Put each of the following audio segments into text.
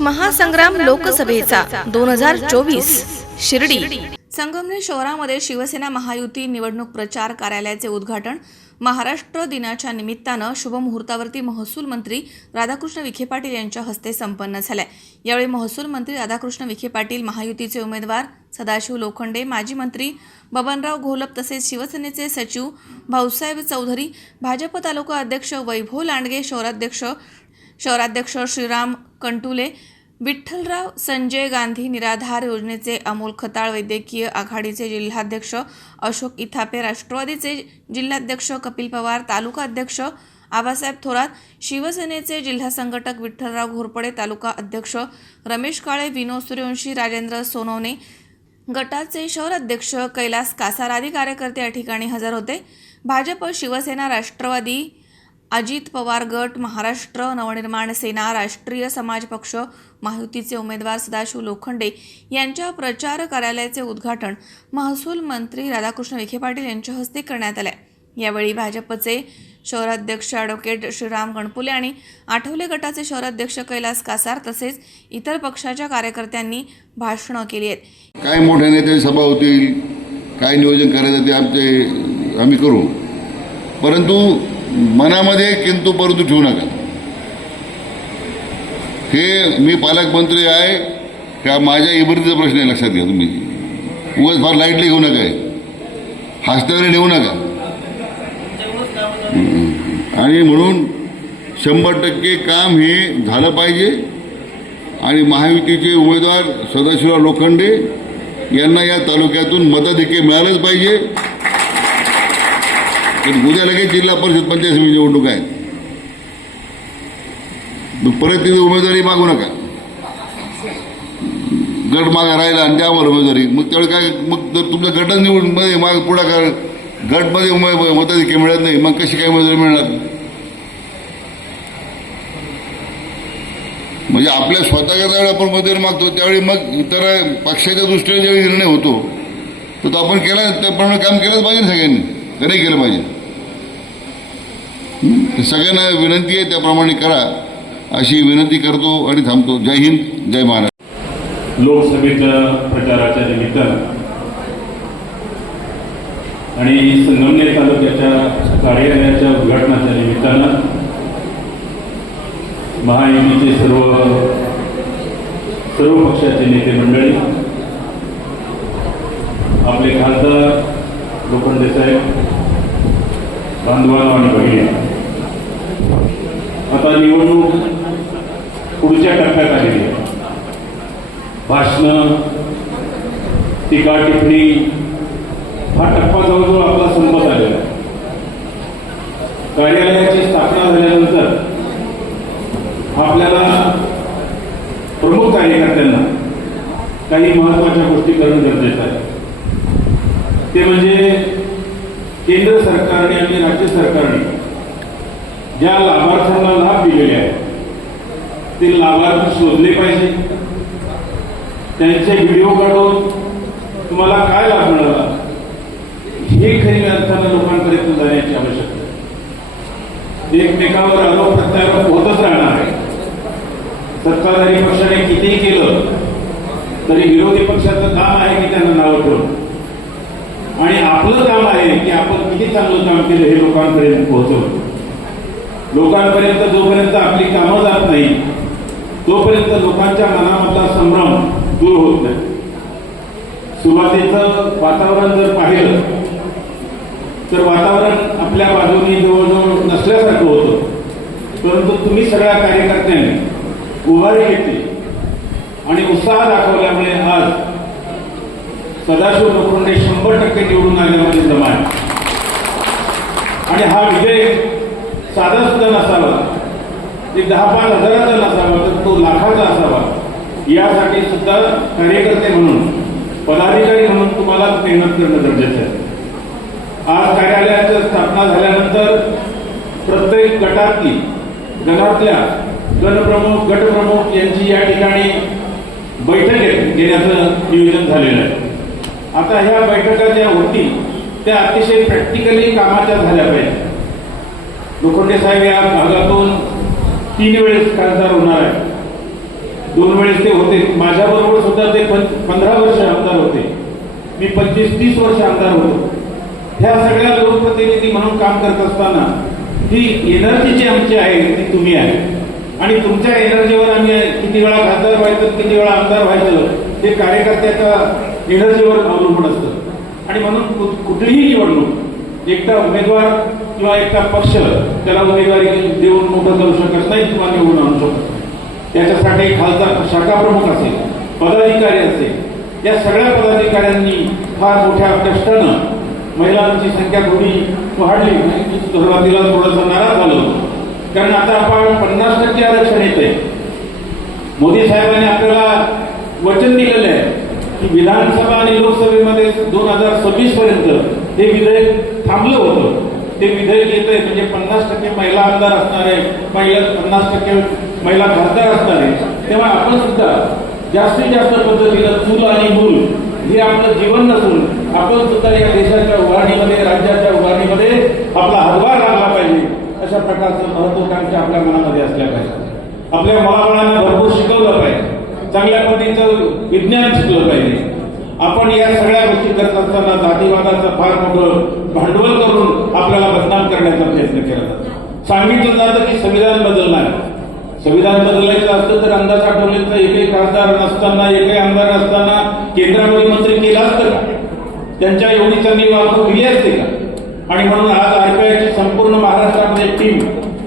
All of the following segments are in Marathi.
महासंग्राम लोकसभेचा दोन हजार चोवीस शिर्डी. संगमनेर शहरामध्ये शिवसेना महायुती निवडणूक प्रचार कार्यालयाचे उद्घाटन महाराष्ट्र दिनाच्या निमित्तानं शुभ मुहूर्तावरती महसूल मंत्री राधाकृष्ण विखे पाटील यांच्या हस्ते संपन्न झाले. यावेळी महसूल मंत्री राधाकृष्ण विखे पाटील महायुतीचे उमेदवार सदाशिव लोखंडे माजी मंत्री बबनराव घोलप तसेच शिवसेनेचे सचिव भाऊसाहेब चौधरी भाजप तालुका अध्यक्ष वैभव लांडगे शहराध्यक्ष शहराध्यक्ष श्रीराम कंटुले विठ्ठलराव संजय गांधी निराधार योजनेचे अमोल खताळ वैद्यकीय आघाडीचे जिल्हाध्यक्ष अशोक इथापे राष्ट्रवादीचे जिल्हाध्यक्ष कपिल पवार तालुका अध्यक्ष आबासाहेब थोरात शिवसेनेचे जिल्हा संघटक विठ्ठलराव घोरपडे तालुका अध्यक्ष रमेश काळे विनोद सूर्यवंशी राजेंद्र सोनवणे गटाचे शहर अध्यक्ष कैलास कासार आदी कार्यकर्ते या ठिकाणी हजर होते. भाजप शिवसेना राष्ट्रवादी अजित पवार गट महाराष्ट्र नवनिर्माण सेना राष्ट्रीय समाज पक्ष महायुतीचे उमेदवार सदाशिव लोखंडे यांच्या प्रचार कार्यालयाचे उद्घाटन महसूल मंत्री राधाकृष्ण विखे पाटील यांच्या हस्ते करण्यात आले. यावेळी भाजपचे शहराध्यक्ष ॲडव्होकेट श्रीराम गणपुले आणि आठवले गटाचे शहराध्यक्ष कैलास कासार तसेच इतर पक्षाच्या कार्यकर्त्यांनी भाषणं केली आहेत. काय मोठ्या नेते सभा होतील? काय नियोजन करायचं ते आमचे आम्ही करू. परंतु मनामध्ये किंतू परंतु ठेवू नका. हे मी पालकमंत्री आहे का माझ्या इमरतीचा प्रश्न आहे लक्षात घ्या तुम्ही. उगाच फार लाईटली घेऊ नका. हस्त्यावर नेऊ नका. आणि म्हणून शंभर टक्के काम हे झालं पाहिजे. आणि महायुतीचे उमेदवार सदाशिवराव लोखंडे यांना या तालुक्यातून मताधिक्य मिळालंच पाहिजे. पण उद्या लगेच जिल्हा परिषद पंचायत समिती निवडणूक आहेत परत तिथे उमेदवारी मागू नका. गट मागा राहिला आणि त्यावर उमेदवारी. मग त्यावेळी काय मग जर तुमचा गटच निवडून मध्ये माग पुढाकार गटमध्ये उमे मताधिक्य मिळत नाही मग कशी काय उमेदवारी मिळणार? म्हणजे आपल्या स्वतःच्या ज्यावेळी आपण मदत मागतो त्यावेळी मग इतर पक्षाच्या दृष्टीने ज्यावेळी निर्णय होतो तर तो आपण केला त्याप्रमाणे काम केलंच पाहिजे ना सगळ्यांनी. का नाही केलं पाहिजे सगळ्यांना विनंती आहे त्याप्रमाणे करा. अशी विनंती करतो आणि थांबतो. जय हिंद जय महाराज लोकसभेच्या प्रचाराच्या निमित्तानं आणि संगमनेर तालुक्याच्या कार्यालयाच्या उद्घाटनाच्या निमित्तानं महायुतीचे सर्व सर्व पक्षाचे नेते मंडळी आपले खासदार लोखंडे साहेब बांधवांनो आणि बहिणी आता निवडणूक पुढच्या टप्प्यात आलेली आहे भाषणं टीका टिप्पणी हा टप्पा जवळजवळ आपला संपत आलेला आहे. कार्यालयाची स्थापना झाल्यानंतर आपल्याला प्रमुख कार्यकर्त्यांना काही महत्त्वाच्या गोष्टी करणं गरजेचं आहे. ते म्हणजे केंद्र सरकारने आणि राज्य सरकारने ज्या लाभार्थ्यांना लाभ दिलेले आहेत ते लाभार्थी शोधले पाहिजे. त्यांचे व्हिडिओ काढून तुम्हाला काय लाभ मिळाला हे खरी अर्थानं लोकांपर्यंत जाण्याची आवश्यकता आहे. एकमेकावर आरोप प्रत्यारोप होतच राहणार आहे. सत्ताधारी पक्षाने कितीही केलं तरी विरोधी पक्षाचं काम आहे की त्यांना नावं ठेवलं आणि आपलं काम आहे की आपण किती चांगलं काम केलं हे लोकांपर्यंत पोहोचवलं. लोकांपर्यंत जोपर्यंत आपली कामं जात नाही तोपर्यंत लोकांच्या मनामधला संभ्रम दूर होत नाही. सुरुवातीचं वातावरण जर पाहिलं तर वातावरण आपल्या बाजूनी जवळजवळ नसल्यासारखं होतं. परंतु तुम्ही सगळ्या कार्यकर्त्यांनी उभारी घेतली आणि उत्साह दाखवल्यामुळे आज सदाशिव लोखंडे शंभर टक्के निवडून आले जमा आहे आणि हा विजय साधा सुद्धा नसावा ते दहा पाच हजाराचा नसावा तर तो लाखाचा असावा यासाठी सुद्धा कार्यकर्ते म्हणून पदाधिकारी म्हणून तुम्हाला मेहनत करणं गरजेचं आहे. आज कार्यालयाची स्थापना झाल्यानंतर प्रत्येक गटातली गटातल्या गणप्रमुख गटप्रमुख यांची या ठिकाणी बैठक घेण्याचं नियोजन झालेलं आहे. आता ह्या बैठका ज्या होती त्या अतिशय प्रॅक्टिकली कामाच्या झाल्या पाहिजे लोखंडे साहेब या भागातून तीन वेळेस खासदार होणार आहे दोन वेळेस ते होते. माझ्याबरोबर सुद्धा ते पंधरा वर्ष आमदार होते. मी पंचवीस तीस वर्ष आमदार होतो. ह्या सगळ्या लोकप्रतिनिधी म्हणून काम करत असताना ही एनर्जी जी आमची आहे ती तुम्ही आहे. आणि तुमच्या एनर्जीवर आम्ही किती वेळा खासदार व्हायचं किती वेळा आमदार व्हायचं ते कार्यकर्त्याच्या एनर्जीवर अवलंबून असतं. आणि म्हणून कुठलीही निवडणूक एकटा उमेदवार किंवा एकटा पक्ष त्याला उमेदवारी देऊन मोठं करू शकत नाही किंवा निवडून आणू शकत नाही. त्याच्यासाठी खासदार शाखा प्रमुख असेल पदाधिकारी असेल या सगळ्या पदाधिकाऱ्यांनी फार मोठ्या कष्टानं महिलांची संख्या थोडी वाढली. म्हणजे सुरुवातीला थोडंसं नाराज झालो कारण आता आपण पन्नास टक्के आरक्षण येते मोदी साहेबांनी आपल्याला वचन दिलेलं आहे की विधानसभा आणि लोकसभेमध्ये दोन हजार सव्वीस पर्यंत हे विधेयक थांबलं होतं. ते विधेयक येतंय म्हणजे पन्नास टक्के महिला आमदार असणारे महिला पन्नास टक्के महिला खासदार असणारे तेव्हा आपण सुद्धा जास्तीत जास्त पद्धतीनं चूल आणि मूल हे आपलं जीवन नसून आपण सुद्धा या देशाच्या उभारणीमध्ये राज्याच्या उभारणीमध्ये आपला हातभार लागला पाहिजे अशा प्रकारचं महत्वाकांक्षा आपल्या मनामध्ये असल्या पाहिजे. आपल्या मुलाबाळांना भरपूर शिकवलं पाहिजे. चांगल्या पद्धतीचं विज्ञान शिकलं पाहिजे. आपण या सगळ्या गोष्टी करत असताना जातीवादाचं फार मोठं भांडवल करून आपल्याला बदनाम करण्याचा प्रयत्न केला. जातो सांगितलं जातं की संविधान बदलणार. संविधान बदलायचं असतं तर अंदाज आठवलेचा एकही खासदार नसताना एकही आमदार नसताना केंद्रामध्ये मंत्री केला असतं का? त्यांच्या एवढी त्यांनी वागणूक दिली असते का? आणि म्हणून आज आरपीआयची संपूर्ण महाराष्ट्रामध्ये टीम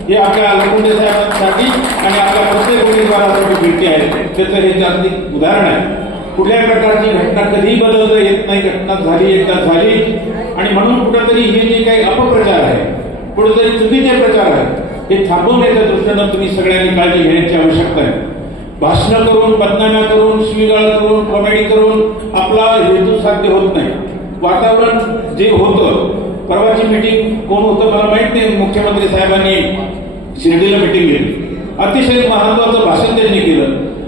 हे आपल्या लोखंडे साहेबांसाठी आणि आपल्या प्रत्येक उमेदवारासाठी भेटी आहे त्याचं हे जागतिक उदाहरण आहे. कुठल्याही प्रकारची घटना कधीही बदलता येत नाही घटना झाली एकदा झाली. आणि म्हणून कुठेतरी हे जे काही अपप्रचार आहे कुठेतरी चुकीचे प्रचार आहे हे थांबवण्याच्या दृष्टीनं तुम्ही सगळ्यांनी काळजी घेण्याची आवश्यकता आहे. भाषणं करून बदनाम्या करून शिवीगाळ करून कॉमेडी करून आपला हेतू साध्य होत नाही. वातावरण जे होतं परवाची मीटिंग कोण होतं मला माहीत नाही. मुख्यमंत्री साहेबांनी शिर्डीला मीटिंग घेतली अतिशय महत्वाचं भाषण त्यांनी केलं.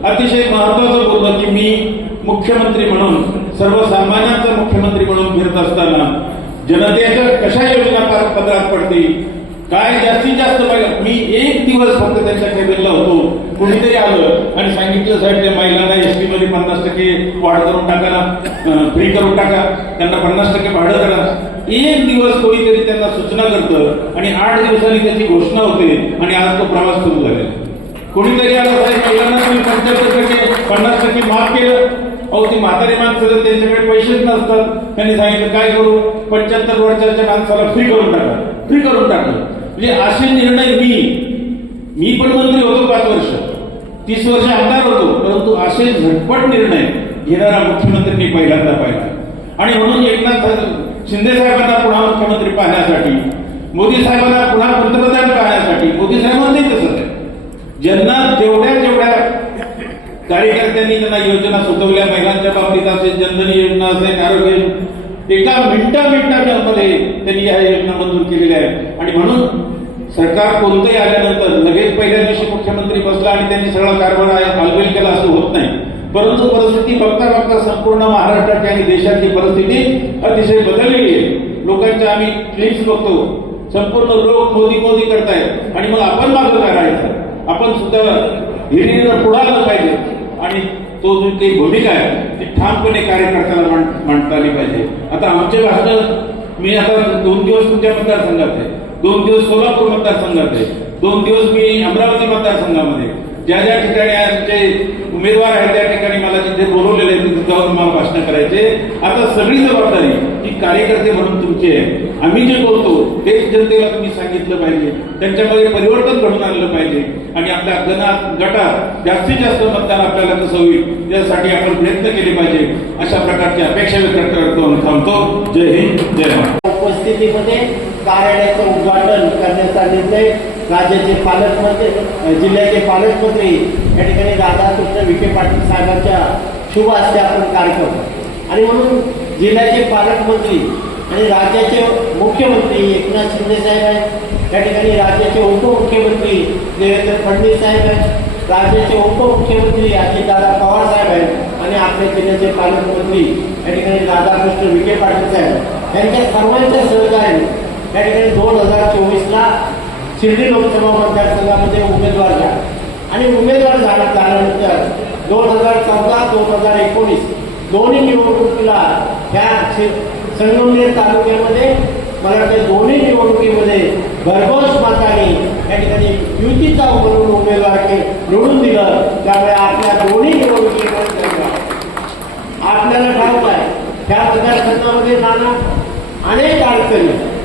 अतिशय महत्वाचं बोललं की मी मुख्यमंत्री म्हणून सर्वसामान्यांचा मुख्यमंत्री म्हणून फिरत असताना जनतेच्या कशा योजना पार- पडते पडतील. काय जास्तीत जास्त पाहिजे मी एक दिवस फक्त त्यांच्या केबिनला होतो. कुणीतरी आलं आणि सांगितलं साहेब त्या महिलांना एस टी मध्ये पन्नास टक्के वाढ करून टाका ना. फ्री करून टाका. त्यांना पन्नास टक्के भाडं करा. एक दिवस कोणीतरी त्यांना सूचना करतं आणि आठ दिवसांनी त्याची घोषणा होते आणि आज तो प्रवास सुरू झाला. कोणीतरी आला साहेब महिलांना तुम्ही पंच्याहत्तर टक्के पन्नास टक्के माफ केलं. अहो ती म्हातारी माणसं त्यांच्याकडे पैसेच नसतात त्यांनी सांगितलं काय करू? पंच्याहत्तर वर्षाच्या माणसाला फ्री करून टाका फ्री करून टाकलं म्हणजे असे निर्णय मी मी पण मंत्री होतो पाच वर्ष. तीस वर्ष आमदार होतो परंतु असे झटपट निर्णय घेणारा मुख्यमंत्र्यांनी पहिल्यांदा पाहिला. आणि म्हणून एकनाथ शिंदे साहेबांना पुन्हा मुख्यमंत्री पाहण्यासाठी मोदी साहेबांना पुन्हा पंतप्रधान पाहण्यासाठी मोदी साहेबांनी तसंच आहे. ज्यांना जेवढ्या जेवढ्या कार्यकर्त्यांनी त्यांना योजना सुचवल्या महिलांच्या बाबतीत असेल जनधन योजना असेल आरोग्य एका मिनिटा मिनिटामध्ये त्यांनी या योजना मंजूर केलेल्या आहेत. आणि म्हणून सरकार कोणतंही आल्यानंतर लगेच पहिल्या दिवशी मुख्यमंत्री बसला आणि त्यांनी सगळा कारभार आहे आलबेल केला असं होत नाही. परंतु परिस्थिती बघता बघता संपूर्ण महाराष्ट्राची आणि देशाची परिस्थिती अतिशय बदललेली आहे. लोकांच्या आम्ही क्लिप्स बघतो. संपूर्ण लोक मोदी मोदी करतायत. आणि मग आपण मागं करायचं आपण सुद्धा हिरीनं पुढे आलं पाहिजे आणि तो जो काही भूमिका आहे ती ठामपणे कार्यकर्त्याला मांडता आली पाहिजे. आता आमचे भाषण मी आता दोन दिवस तुमच्या मतदारसंघात आहे. दोन दिवस सोलापूर मतदारसंघात आहे. दोन दिवस मी अमरावती मतदारसंघामध्ये ज्या ज्या ठिकाणी आमचे उमेदवार आहेत त्या ठिकाणी मला जिथे बोलवलेले आहेत तिथे मला भाषण करायचे. आता सगळी जबाबदारी ही कार्यकर्ते म्हणून तुमची आहे. आम्ही जे बोलतो तेच जनतेला तुम्ही सांगितलं पाहिजे. त्यांच्यामध्ये परिवर्तन घडून आणलं पाहिजे. आणि आपल्या गणात गटात जास्तीत जास्त मतदान आपल्याला कसं होईल यासाठी आपण प्रयत्न केले पाहिजे. अशा प्रकारची अपेक्षा व्यक्त करतो आणि थांबतो. जय हिंद जय महाराष्ट्र. उपस्थितीमध्ये कार्यालयाचं उद्घाटन करण्याचा निर्णय राज्याचे पालकमंत्री जिल्ह्याचे पालकमंत्री या ठिकाणी राधाकृष्ण विखे पाटील साहेबांच्या शुभ हस्ते आपण कार्यक्रम आणि म्हणून जिल्ह्याचे पालकमंत्री आणि राज्याचे मुख्यमंत्री एकनाथ शिंदे साहेब आहेत. या ठिकाणी राज्याचे उपमुख्यमंत्री देवेंद्र फडणवीस साहेब आहेत. राज्याचे उपमुख्यमंत्री अजितदादा पवार साहेब आहेत. आणि आपल्या जिल्ह्याचे पालकमंत्री या ठिकाणी राधाकृष्ण विखे पाटील साहेब यांच्या सर्वांच्या सहकार्याने या ठिकाणी दोन हजार चोवीसला शिर्डी लोकसभा मतदारसंघामध्ये उमेदवार झाला. आणि उमेदवार झाला झाल्यानंतर हजार चौदा दोन हजार एकोणीस दोन्ही निवडणुकीला ह्या संगमनेर तालुक्यामध्ये मला वाटतं दोन्ही निवडणुकीमध्ये भरघोस मताने या ठिकाणी युतीचा म्हणून उमेदवार के- निवडून दिलं. त्यामुळे आपल्या दोन्ही निवडणुकीमध्ये आपल्याला ठाऊक आहे त्या मतदारसंघामध्ये नाना अनेक अडचणी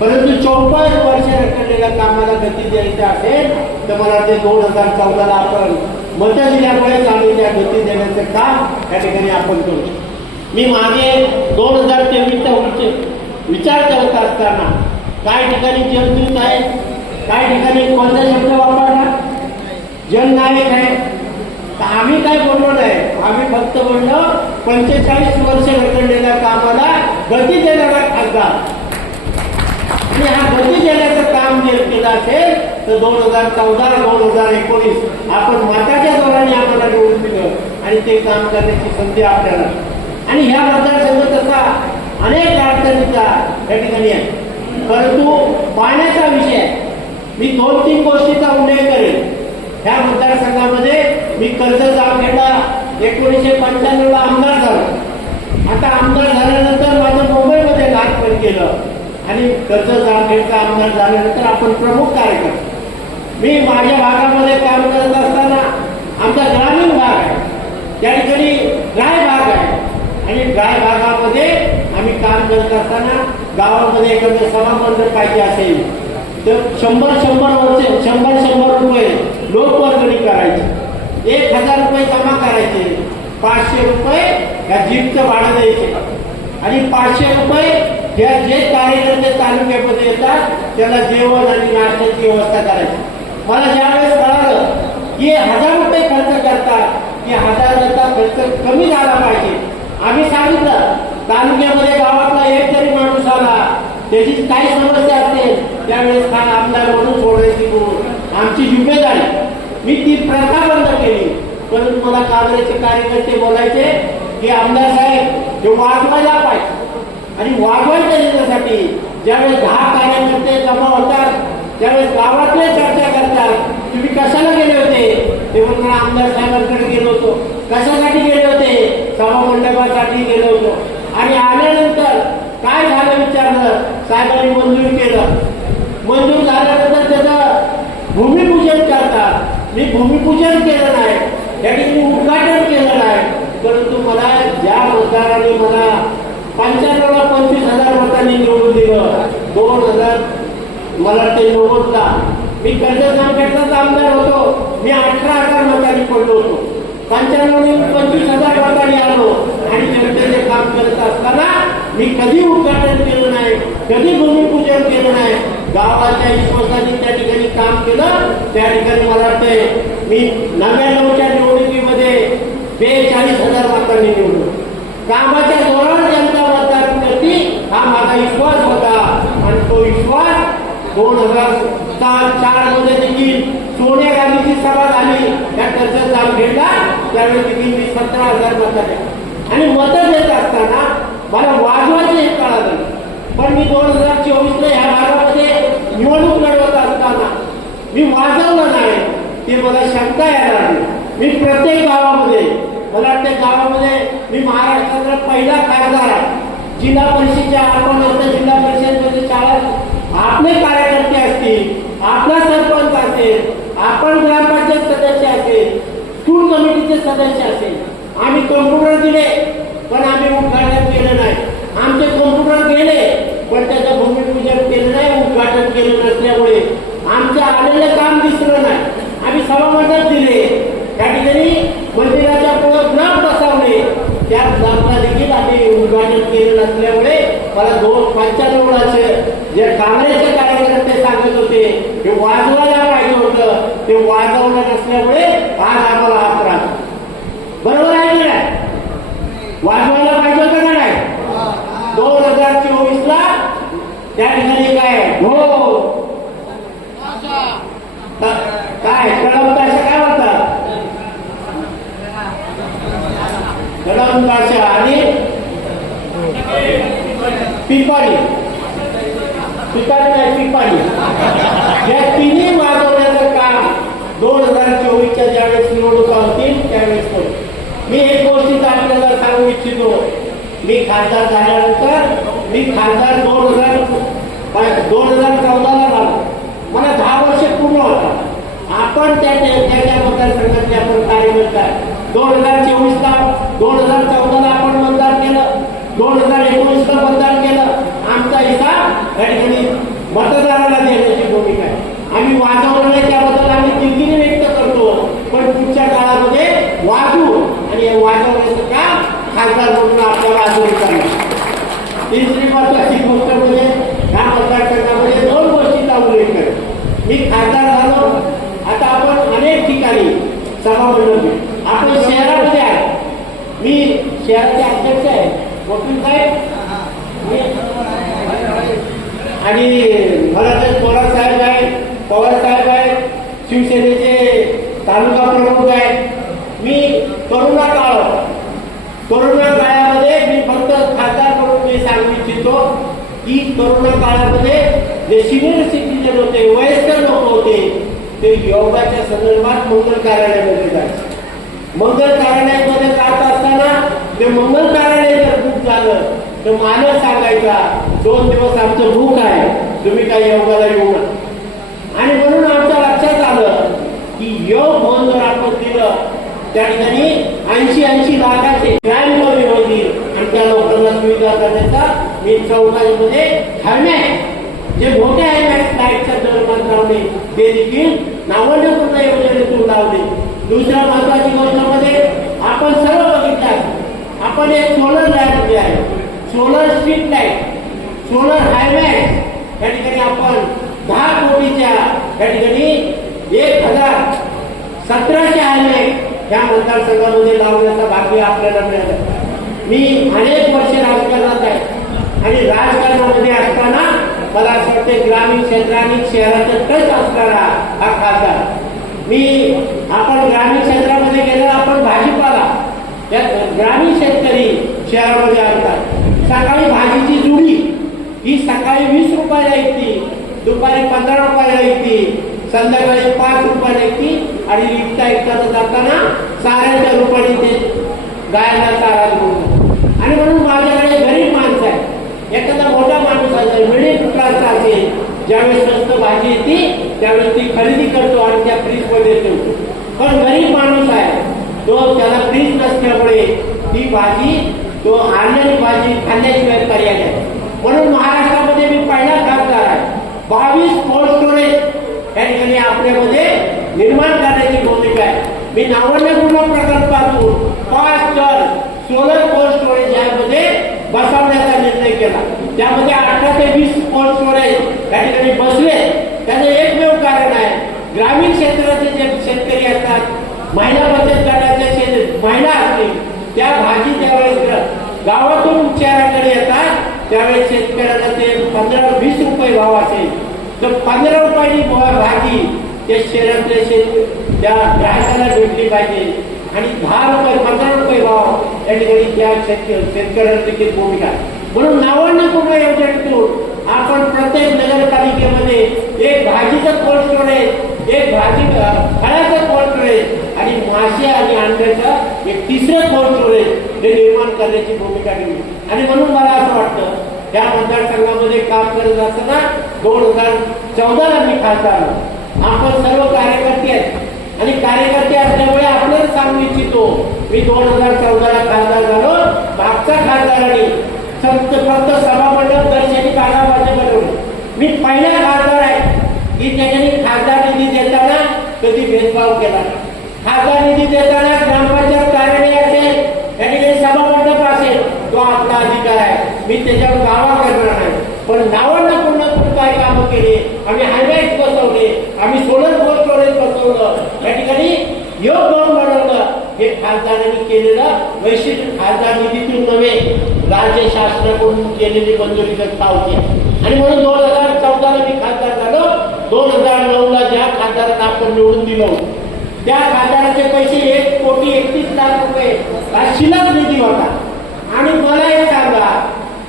परंतु चौपन्न वर्ष रखडलेल्या कामाला गती द्यायची असेल तर मला ते दोन हजार चौदाला आपण मतं दिल्यामुळे चालू त्या गती देण्याचं काम या ठिकाणी आपण करू मी मागे दोन हजार तेवीसचा विचार करत असताना काही ठिकाणी जलदूत आहे काही ठिकाणी कोणता शब्द वापरला? जननायक आहे. तर आम्ही काय बोललो नाही आम्ही फक्त बोललो पंचेचाळीस वर्ष रखडलेल्या कामाला गती देणारा खासदार. आणि हा गती देण्याचं काम जर केलं असेल तर दोन हजार चौदा दोन हजार एकोणीस आपण मताच्या जोराने आम्हाला निवडून दिलं आणि ते काम करण्याची संधी आपल्याला. आणि ह्या मतदारसंघ तसा अनेक अडचणीचा या ठिकाणी आहे. परंतु पाण्याचा विषय मी दोन तीन गोष्टीचा उल्लेख करेन. ह्या मतदारसंघामध्ये मी कर्ज जामखेडा एकोणीसशे पंच्याण्णवला आमदार झालो. आता आमदार झाल्यानंतर माझं मुंबईमध्ये लहानपण केलं. आणि कर्ज जामखेडचा आमदार झाल्यानंतर आपण प्रमुख कार्यक्रम मी माझ्या भागामध्ये काम करत असताना आमचा ग्रामीण भाग आहे. त्या ठिकाणी गाय भाग आहे आणि गाय भागामध्ये आम्ही काम करत असताना गावामध्ये एखादं सभामंडप पाहिजे असेल तर शंभर शंभर वर्ष शंभर शंभर रुपये लोकवर्गणी करायची. एक हजार रुपये जमा करायचे. पाचशे रुपये या जीपचं भाडं द्यायचे. आणि पाचशे रुपये ज्या जे कार्यकर्ते तालुक्यामध्ये येतात त्याला जेवण आणि नाश्त्याची व्यवस्था करायची. मला ज्यावेळेस कळालं की हजार रुपये खर्च करतात की हजाराचा खर्च कमी झाला पाहिजे. आम्ही सांगितलं तालुक्यामध्ये गावातला एक तरी माणूस आला त्याची काही समस्या असेल त्यावेळेस हा आमदार म्हणून सोडायची म्हणून आमची जिम्मेदारी. मी ती प्रथा बंद केली. परंतु मला काँग्रेसचे कार्यकर्ते बोलायचे की आमदार साहेब हे वाचवायला पाहिजे. आणि वागवायच्या याच्यासाठी ज्यावेळेस दहा कार्यकर्ते जमा होतात त्यावेळेस गावातले चर्चा करतात तुम्ही कशाला गेले होते? ते म्हणून आमदार साहेबांकडे गेलो होतो. कशासाठी गेले होते? सभा मंडपासाठी गेलो होतो. आणि आल्यानंतर काय झालं विचारलं? साहेबांनी मंजूर केलं. मंजूर झाल्यानंतर त्याचं भूमिपूजन करतात. मी भूमिपूजन केलं नाही. त्या ठिकाणी उद्घाटन केलं नाही. परंतु मला ज्या मतदाराने मला पंच्याण्णवला पंचवीस हजार मतांनी निवडून दिलं. दोन हजार मला ते नव्वदला मी कर्जत नामखेडचाच आमदार होतो. मी अठरा हजार मतांनी पडलो होतो. पंच्याण्णवने पंचवीस हजार मतांनी आलो. आणि जनतेचे काम करत असताना मी कधी उद्घाटन केलं नाही कधी भूमिपूजन केलं नाही. गावाच्या विश्वासाने त्या ठिकाणी काम केलं. त्या ठिकाणी मला वाटतंय मी नव्याण्णवच्या निवडणुकीमध्ये बेचाळीस हजार मतांनी निवडलो. कामाच्या धोरण हा माझा विश्वास होता. आणि तो विश्वास दोन हजार सात चारमध्ये देखील सोनिया गांधीची सभा झाली. त्या जाऊन घेतला त्यावेळी देखील मी सतरा हजार मतं आणि मतं देत असताना मला वाजवायचं एक कळालं पण मी दोन हजार चोवीसला ह्या भागामध्ये निवडणूक लढवत असताना मी वाजवलं नाही. ते मला शंका यायला लागली. मी प्रत्येक गावामध्ये मला वाटतं गावामध्ये मी महाराष्ट्रातला पहिला खासदार आहे. जिल्हा परिषदेच्या आपण जिल्हा परिषदेमध्ये शाळा आपले कार्यकर्ते असतील आपला सरपंच असेल आपण ग्रामपंचायत सदस्य असेल स्कूल कमिटीचे सदस्य असेल आम्ही कम्प्युटर दिले पण आम्ही उद्घाटन केलं नाही. आमचे कम्प्युटर गेले पण त्याचं भूमिपूजन केलं नाही उद्घाटन केलं नसल्यामुळे आमचं आलेलं काम दिसलं नाही. आम्ही सभामंडळ दिले. त्या ठिकाणी मंदिराच्या पुढं ग्राम बसवले. त्या ग्रामला उद्घाटन केलं नसल्यामुळे मला दोन पंच्याण्णवचे जे काँग्रेसचे कार्यकर्ते सांगत होते ते वाजवायला पाहिजे होतं. ते वाजवलं नसल्यामुळे आज आम्हाला हा त्रास बरोबर आहे की नाही? वाजवायला पाहिजे होतं का नाही? दोन हजार चोवीस ला त्या ठिकाणी काय? हो. काय? कळवत असं काय म्हणतात? कळवून भाषा आणि पिपाणी पिपाणी नाही पिपाणी या तिन्ही वाजवण्याचं काम दोन हजार चोवीसच्या ज्यावेळेस निवडणुका होतील त्यावेळेस करू मी एक गोष्टीचा सांगू इच्छितो. मी खासदार झाल्यानंतर मी खासदार दोन हजार दोन हजार चौदाला झालो. मला दहा वर्ष पूर्ण होता आपण त्या त्या- मतदारसंघातले आपण कार्यकर्ता. दोन हजार चोवीसला दोन हजार चौदाला आपण मतदार दोन हजार एकोणीसला मतदान केलं. आमचा हिसाब या ठिकाणी मतदाराला देण्याची भूमिका आहे. आम्ही वाजवलं नाही त्याबद्दल आम्ही दिलगिरी व्यक्त करतो. पण पुढच्या काळामध्ये वाजू आणि हे वाजवण्याचं काम खासदार म्हणून आपल्याला आजून करणार. तिसरी महत्वाची गोष्ट म्हणजे ह्या मतदारसंघामध्ये दोन गोष्टीचा उल्लेख करेल मी खासदार झालो आता आपण अनेक ठिकाणी सभा मंडळ आपण शहरामध्ये आहे. मी शहराचे अध्यक्ष आहे. आणि मला पवार साहेब आहे पवार साहेब आहे शिवसेनेचे तालुका प्रमुख आहेत. मी करोना काळ करोना काळामध्ये मी फक्त खासदार म्हणून मी सांगू इच्छितो की करोना काळामध्ये जे सिनियर सिटीजन होते वयस्कर लोक होते ते योगाच्या संदर्भात मंगल कार्यालयामध्ये जायचे. मंगल कार्यालयामध्ये जात असताना ते मंगल कार्यालय जर बुक झालं. तर मालक सांगायचा दोन दिवस आमचं बुक आहे तुम्ही काही योगाला येऊ नका. आणि म्हणून आमच्या लक्षात आलं की योग म्हणून जर आपण दिलं. त्या ठिकाणी ऐंशी ऐंशी लाखाचे क्राईम कमी होतील आणि त्या लोकांना सुविधा करण्याचा मी चौकामध्ये हेल्मेट जे मोठे आहे लाईटच्या दरम्यान लावले ते देखील नावन्यपूर्ण योजनेतून लावले. दुसऱ्या महत्वाची गोष्टमध्ये आपण सर्व बघितलं आपण एक सोलर लाइट जे आहे. Solar street light solar highlight या ठिकाणी आपण दहा कोटीच्या या ठिकाणी एक हजार सतराशे हायलाईट या मतदारसंघामध्ये लावण्याचा भाग्य आपल्याला मिळालं. मी अनेक वर्ष राजकारणात आहे. आणि राजकारणामध्ये असताना मला असं वाटतं ग्रामीण क्षेत्र आणि शहराचा टच असणारा हा खासदार. मी आपण ग्रामीण क्षेत्रामध्ये गेल्यावर आपण भाजीपाला या ग्रामीण शेतकरी शहरामध्ये आणतात. सकाळी भाजीची जुडी ही सकाळी वीस रुपयाला येते दुपारी पंधरा रुपयाला येते संध्याकाळी पाच रुपयाला येते आणि विकता विकता जाताना चाऱ्याच्या रुपयाने ते गायला चारा आणि म्हणून माझ्याकडे गरीब माणसं आहे एखादा मोठा माणूस असेल मिडिल क्लासचा असेल ज्यावेळेस स्वस्त भाजी त्यावेळेस ती खरेदी करतो फ्रीज मध्ये गरीब माणूस आहे तो फ्रीज ती भाजी तो आणलेली भाजी खाल्ल्याशिवाय पर्याय नाही. म्हणून महाराष्ट्रामध्ये मी पहिला खासदार आहे. बावीस कोल्ड स्टोरेज या ठिकाणी आपल्यामध्ये निर्माण करण्याची भूमिका आहे. मी नावन्यपूर्ण प्रकल्पातून पाच टन सोलर कोल्ड स्टोरेज यामध्ये बसवण्याचा निर्णय केला. अठरा ते वीस कोल्ड स्टोरेज ठिकाणी बसले. त्याचं एकमेव कारण आहे. ग्रामीण क्षेत्राचे जे शेतकरी असतात महिला बचत गटाचे शेत महिला असतील त्या भाजी त्यावेळेस गावातून शहराकडे येतात. त्यावेळेस शेतकऱ्याला ते पंधरा वीस रुपये भाव असेल. तर पंधरा रुपयाची भाजी त्या शहरातल्या शेत त्या ग्राहकाला भेटली पाहिजे. आणि दहा रुपये पंधरा रुपये भाव या ठिकाणी त्या शेतक शेतकऱ्याला देखील भूमिका म्हणून नावांना नावन्यपूर्ण योजनेतून आपण प्रत्येक नगरपालिकेमध्ये एक भाजीचं कोल्ड स्टोरेज एक भाजी फळाचं कोल्ड स्टोरेज आणि मासे आणि अंड्याचं एक तिसरं कोल्ड स्टोरेज हे निर्माण करण्याची भूमिका घेतली आणि म्हणून मला असं वाटतं या मतदारसंघामध्ये काम करत असताना दोन हजार चौदाला मी खासदार आपण सर्व कार्यकर्ते आहेत. आणि कार्यकर्ते असल्यामुळे आपल्याला सांगू इच्छितो मी दोन हजार चौदाला खासदार झालो मागच्या खासदारांनी फक्त फक्त सभामंडप दर्शनी कानामध्ये बनवली मी पहिला खासदार आहे. की त्याच्याने खासदार निधी देताना कधी भेदभाव केला खासदार निधी देताना ग्रामपंचायत कार्यालय असेल त्याने ठिकाणी सभामंडप असेल तो आपला अधिकार आहे. मी त्याच्यावर दावा करणार नाही. पण नावांना पूर्ण खूप काय कामं केली. आम्ही हायलाईट बसवले. आम्ही सोलर बोल स्टोरेज बसवलं. या ठिकाणी योग्य हे खासदारांनी केलेलं वैशिष्ट्य खासदार निधीतून नव्हे राज्य शासनाकडून केलेली मंजुरी पावती आणि म्हणून दोन हजार चौदाला मी खासदार झालो. दोन हजार नऊला ज्या खासदारांना आपण निवडून दिलं त्या खासदाराचे पैसे एक कोटी एकतीस लाख रुपये हा शिल्लक निधी होता. आणि मला एक सांगा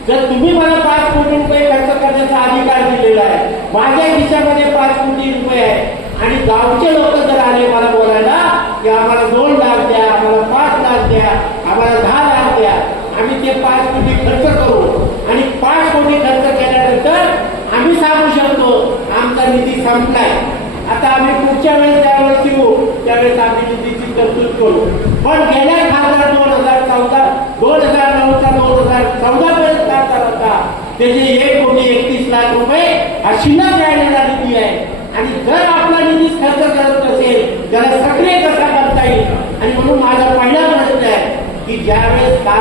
जर तुम्ही मला पाच कोटी रुपये खर्च करण्याचा अधिकार दिलेला आहे माझ्या खिशामध्ये पाच कोटी रुपये आहे आणि गावचे लोक जर आले मला बोलायला की आम्हाला दोन लाख द्या आम्हाला पाच लाख द्या आम्हाला दहा लाख द्या आम्ही ते पाच कोटी खर्च करू. आणि पाच कोटी खर्च केल्यानंतर आम्ही सांगू शकतो आमचा निधी संपलाय. आता आम्ही पुढच्या वेळेस त्यावेळेस येऊ त्यावेळेस आम्ही निधीची तरतूद करू. पण गेल्या खासदार दोन हजार चौदा दोन हजार नऊचा दोन हजार चौदा पर्यंत खासदार होता त्याचे एक कोटी एकतीस लाख रुपये हा शिल्लक द्यायला निधी आहे. आणि जर आपला निधी खर्च करत असेल त्याला सक्रिय कसा करता येईल? आणि म्हणून माझा पहिला प्रश्न आहे की ज्यावेळेस का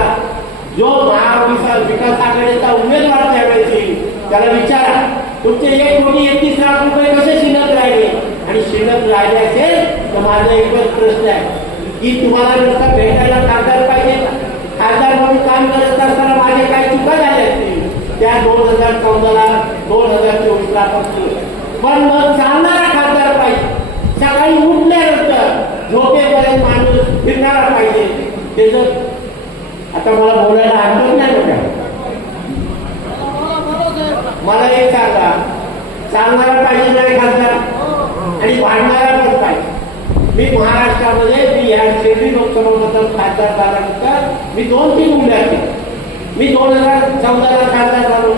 जो महाविकास विकास आघाडीचा उमेदवार त्यावेळेस येईल त्याला विचारा. तुमचे एक कोटी एकतीस लाख रुपये कसे शिल्लक राहिले? आणि शिल्लक राहिले असेल तर माझा एकच प्रश्न आहे की तुम्हाला नुसतं भेटायला खासदार पाहिजे खासदार म्हणून काम करत असताना माझे काही चुका झाल्या असतील? त्या दोन हजार चौदाला दोन हजार चोवीसला पासून पण मग चालणारा खासदार पाहिजे. सकाळी उठल्यानंतर झोपेपर्यंत माणूस फिरणारा पाहिजे. त्याचं आता मला बोलायला हरकत नाही बघा. मला एक सांगा. चालणारा पाहिजे नाही खासदार. आणि वाढणारा पण पाहिजे. मी महाराष्ट्रामध्ये मी या शेती लोकसभा मतदार खासदार झाल्यानंतर मी दोन तीन उड्या मी दोन हजार चौदाला खासदार झालो.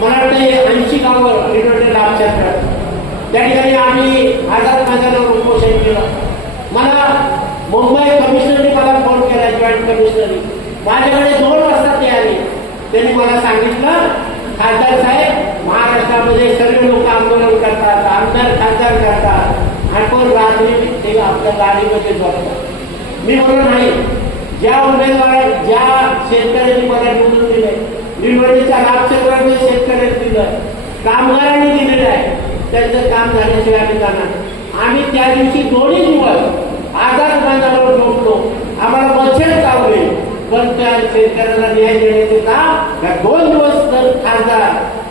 मला वाटतं ऐंशी गावं निवडले लाभक्षेत्रात त्या ठिकाणी आम्ही आझाद मैदानावर उपोषण केलं. मला मुंबई कमिशनरने मला फोन केला जॉईंट कमिशनरनी माझ्याकडे दोन वाजता ते आले त्यांनी मला सांगितलं खासदार साहेब महाराष्ट्रामध्ये सर्व लोक आंदोलन करतात आमदार खासदार करतात. आणि पण रात्री ते आपल्या गाडीमध्ये जोडतात मी म्हणलो नाही ज्या उमेदवार ज्या शेतकऱ्यांनी मला निवडून दिले निवडणुकीच्या लाभक्षेत्रामध्ये शेतकऱ्यांनी दिलं कामगारांनी दिलेलं आहे. त्यांचं काम झाल्याशिवाय आम्ही जाणार आम्ही त्या दिवशी दोन्ही दिवस आझाद बांधावर झोपलो. आम्हाला मच्छर चावले. पण त्या शेतकऱ्यांना न्याय देण्याचे काम या दोन दिवस तर खासदार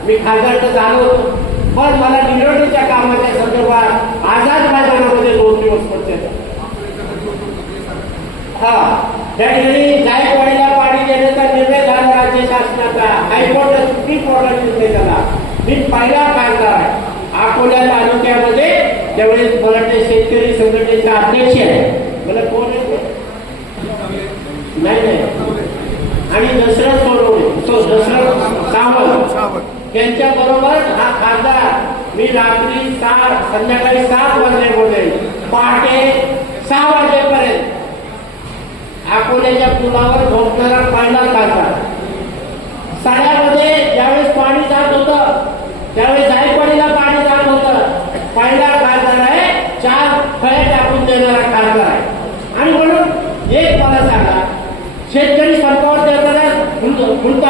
मी खासदारचं तर झालो होतो पण मला निवडणुकीच्या कामाच्या संदर्भात आझाद मैदानामध्ये दोन दिवस पडते हा त्या ठिकाणी जायकवाडीला पाणी देण्याचा निर्णय झाला राज्य शासनाचा. हायकोर्ट सुप्रीम कोर्टाने निर्णय झाला मी पहिला खासदार आहे. अकोल्या तालुक्यामध्ये त्यावेळेस ते शेतकरी संघटनेचा अध्यक्ष आहे. मला कोण आहे? ते? नाही नाही. आणि दशरथ सोडवणे सो दशरथ सावंत त्यांच्या बरोबर हा खासदार मी रात्री सात संध्याकाळी सात वाजल्यामध्ये पहाटे सहा वाजेपर्यंत अकोल्याच्या पुलावर झोपणारा पहिला खासदार. साड्यामध्ये ज्यावेळेस पाणी जात होतं त्यावेळेस जायकवाडीला पाणी जात होतं पहिला खासदार आहे चार फळे टाकून देणारा खासदार आहे आणि म्हणून एक मला सांगा शेतकरी संपावर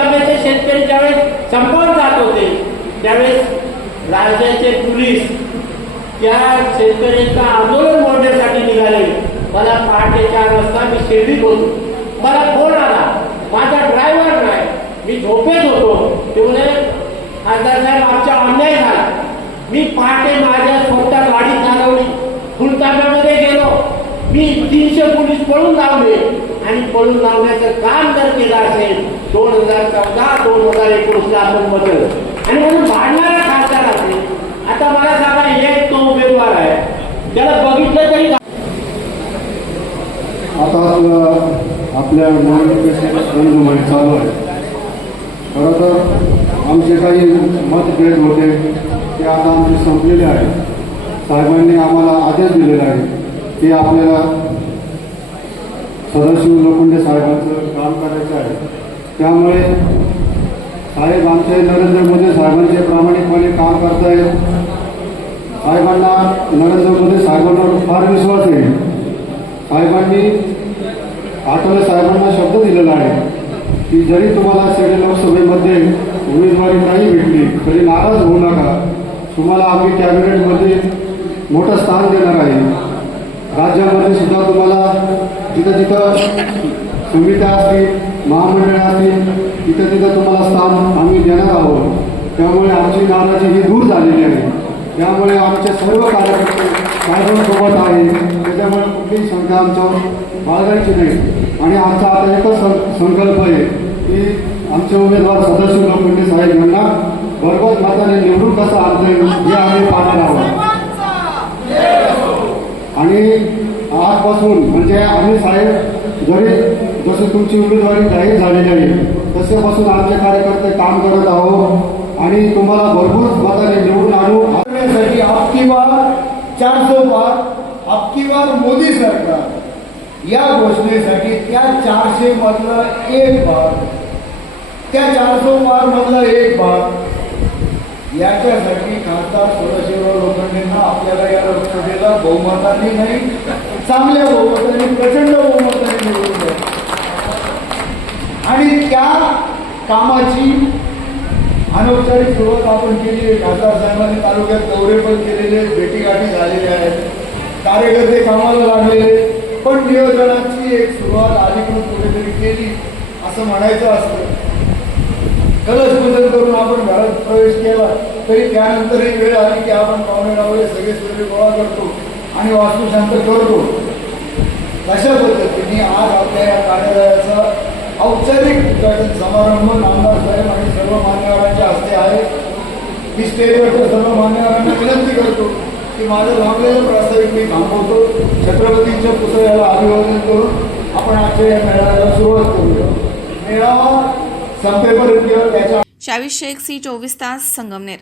देताना शेतकरी ज्यावेळेस संपवत जात होते त्यावेळेस राज्याचे पोलीस त्या शेतकऱ्यांचं आंदोलन मोडण्यासाठी निघाले. मला पहाटे चार वाजता मी शिर्डीत होतो. मला फोन आला माझा ड्रायव्हर नाही मी झोपेत होतो. तेवढे खासदार साहेब आमचा अन्याय झाला. मी पहाटे माझ्या स्वतः गाडी चालवली ती तीनशे पोलीस पळून लावले. आणि पळून लावण्याचं काम जर केलं असेल दोन हजार चौदा दोन हजार एकोणीसला आपण बदल. आणि म्हणून भांडणारा खासदार असेल. आता मला सांगा एक तो उमेदवार आहे. त्याला बघितलं तरी आता आपल्या निवडणुकीचे चालू आहे? खरं तर आमचे काही मतभेद होते ते आता आमचे संपलेले आहे साहेबांनी आम्हाला आदेश दिलेला आहे ते आपल्याला सदाशिव लोखंडे साहेबांचं काम करायचं आहे. त्यामुळे साहेब आमचे नरेंद्र मोदी साहेबांचे प्रामाणिकपणे काम करतायत. साहेबांना नरेंद्र मोदी साहेबांवर फार विश्वास आहे. साहेबांनी आठवले साहेबांना शब्द दिलेला आहे की जरी तुम्हाला शिर्डी लोकसभेमध्ये उमेदवारी नाही भेटली तरी नाराज होऊ नका. तुम्हाला आम्ही कॅबिनेटमध्ये मोठं स्थान देणार आहे. राज्यामध्ये सुद्धा तुम्हाला जिथं जिथं समित्या असतील महामंडळं असतील तिथं तिथं तुम्हाला स्थान आम्ही देणार आहोत. त्यामुळे आमची नाराजी ही दूर झालेली आहे. त्यामुळे आमच्या सर्व कार्यकर्ते कार्यक्रमासोबत आहे. त्याच्यामुळे कुठलीही शंका आमच्यावर बाळगायची नाही. आणि आमचा आता एकच सं- संकल्प आहे की आमचे उमेदवार सदाशिव लोखंडे साहेब यांना भरघोस मताने निवडून कसा आणता येईल हे आम्ही पाहणार आहोत. आणि आजपासून म्हणजे आम्ही साहेब जरी जसं तुमची उमेदवारी जाहीर झालेली आहे तसेपासून आमचे कार्यकर्ते काम करत आहोत आणि तुम्हाला भरपूर मताने निवडून आणू. करण्यासाठी आपकी बार चारसो पार आपकी वार मोदी सरकार. या घोषणेसाठी त्या चारशे मधलं एक भाग त्या चारसो पार मधला एक भाग याच्यासाठी खासदार सदाशिव लोखंडेंना आपल्याला या लोकसभेला बहुमताने नाही चांगल्या बहुमताने प्रचंड बहुमताने निवडून द्या. आणि त्या कामाची अनौपचारिक सुरुवात आपण केली आहे. खासदार साहेबांनी तालुक्यात दौरे पण केलेले आहेत, भेटीगाठी झालेल्या आहेत. कार्यकर्ते कामाला लागलेले पण नियोजनाची एक सुरुवात अलीकडून कुठेतरी केली असं म्हणायचं असतं. कलश पूजन करून आपण घरात प्रवेश केला तरी त्यानंतर वेळ आली की आपण पाहुणे रावळे सगळे सूर्य गोळा करतो आणि वास्तुशांत करतो. अशा पद्धतीने? आज आपल्या या कार्यालयाचा औपचारिक उद्घाटन समारंभ नामदार साहेब आणि सर्व मान्यवरांच्या हस्ते आहे. मी स्टेजवरच्या सर्व मान्यवरांना विनंती करतो की माझं लांबलेलं प्रास्ताविक मी थांबवतो. छत्रपतींच्या पुतळ्याला अभिवादन करून आपण आजच्या या मेळाव्याला सुरुवात करूया. मेळावा संपेपर्यंत शेख सी चोवीस तास संगमनेर.